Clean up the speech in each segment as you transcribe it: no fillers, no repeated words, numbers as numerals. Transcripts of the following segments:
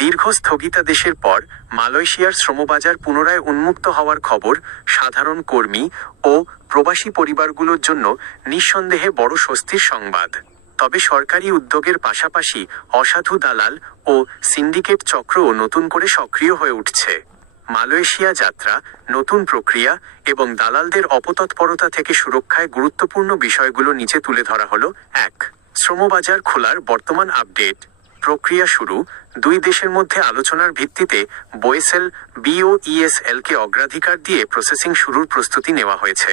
দীর্ঘ স্থগিতাদেশের পর মালয়েশিয়ার শ্রমবাজার পুনরায় উন্মুক্ত হওয়ার খবর সাধারণ কর্মী ও প্রবাসী পরিবারগুলোর জন্য নিঃসন্দেহে বড় স্বস্তির সংবাদ। তবে সরকারি উদ্যোগের পাশাপাশি অসাধু দালাল ও সিন্ডিকেট চক্রও নতুন করে সক্রিয় হয়ে উঠছে। মালয়েশিয়া যাত্রা, নতুন প্রক্রিয়া এবং দালালদের অপতৎপরতা থেকে সুরক্ষায় গুরুত্বপূর্ণ বিষয়গুলো নিচে তুলে ধরা হলো। 1. শ্রমবাজার খোলার বর্তমান আপডেট। প্রক্রিয়া শুরু। দুই দেশের মধ্যে আলোচনার ভিত্তিতে BOESL-কে অগ্রাধিকার দিয়ে প্রসেসিং শুরুর প্রস্তুতি নেওয়া হয়েছে।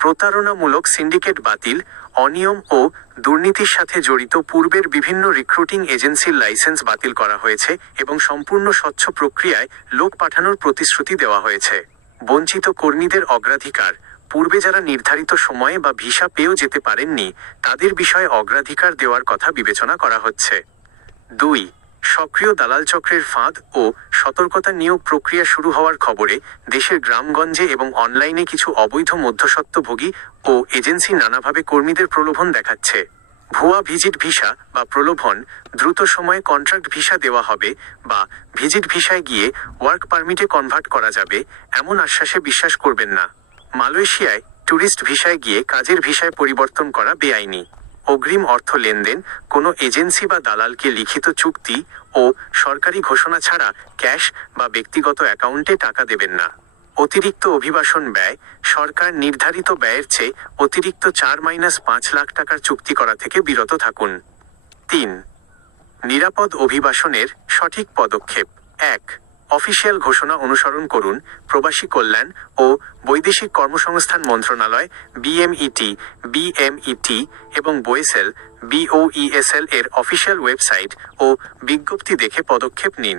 প্রতারণামূলক সিন্ডিকেট বাতিল, অনিয়ম ও দুর্নীতির সাথে জড়িত পূর্বের বিভিন্ন রিক্রুটিং এজেন্সির লাইসেন্স বাতিল করা হয়েছে এবং সম্পূর্ণ স্বচ্ছ প্রক্রিয়ায় লোক পাঠানোর প্রতিশ্রুতি দেওয়া হয়েছে। বঞ্চিত কর্মীদের অগ্রাধিকার। পূর্বে যারা নির্ধারিত সময়ে বা ভিসা পেয়েও যেতে পারেননি, তাদের বিষয়ে অগ্রাধিকার দেওয়ার কথা বিবেচনা করা হচ্ছে। 2. সক্রিয় দালাল চক্রের ফাঁদ ও সতর্কতা। নিয়োগ প্রক্রিয়া শুরু হওয়ার খবরে দেশের গ্রামগঞ্জে এবং অনলাইনে কিছু অবৈধ মধ্যস্বত্বভোগী ও এজেন্সি নানাভাবে কর্মীদের প্রলোভন দেখাচ্ছে। ভুয়া ভিজিট ভিসা বা প্রলোভন, দ্রুত সময়ে কন্ট্রাক্ট ভিসা দেওয়া হবে বা ভিজিট ভিসায় গিয়ে ওয়ার্ক পারমিটে কনভার্ট করা যাবে, এমন আশ্বাসে বিশ্বাস করবেন না। মালয়েশিয়ায় ট্যুরিস্ট ভিসায় গিয়ে কাজের ভিসায় পরিবর্তন করা বেআইনি। অগ্রিম অর্থ লেনদেন। কোনো এজেন্সি বা দালালকে লিখিত চুক্তি ও সরকারি ঘোষণা ছাড়া ক্যাশ বা ব্যক্তিগত অ্যাকাউন্টে টাকা দেবেন না। অতিরিক্ত অভিবাসন ব্যয়। সরকার নির্ধারিত ব্যয়ের চেয়ে অতিরিক্ত 4-5 লাখ টাকার চুক্তি করা থেকে বিরত থাকুন। 3. নিরাপদ অভিবাসনের সঠিক পদক্ষেপ। 1. অফিসিয়াল ঘোষণা অনুসরণ করুন। প্রবাসী কল্যাণ ও বৈদেশিক কর্মসংস্থান মন্ত্রণালয় BMET এবং BOESL এর অফিসিয়াল ওয়েবসাইট ও বিজ্ঞপ্তি দেখে পদক্ষেপ নিন।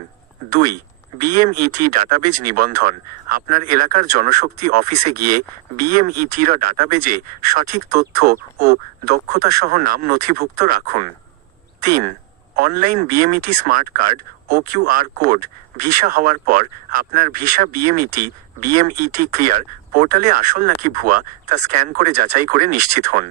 2. BMET ডাটাবেজ নিবন্ধন। আপনার এলাকার জনশক্তি অফিসে গিয়ে BMET-র ডাটাবেজে সঠিক তথ্য ও দক্ষতা সহ নাম নথিভুক্ত রাখুন। 3. অনলাইন BMET স্মার্ট কার্ড ও QR কোড। ভিসা হওয়ার পর আপনার ভিসা BMET ক্লিয়ার পোর্টালে আসল নাকি ভুয়া তা স্ক্যান করে যাচাই করে নিশ্চিত হন।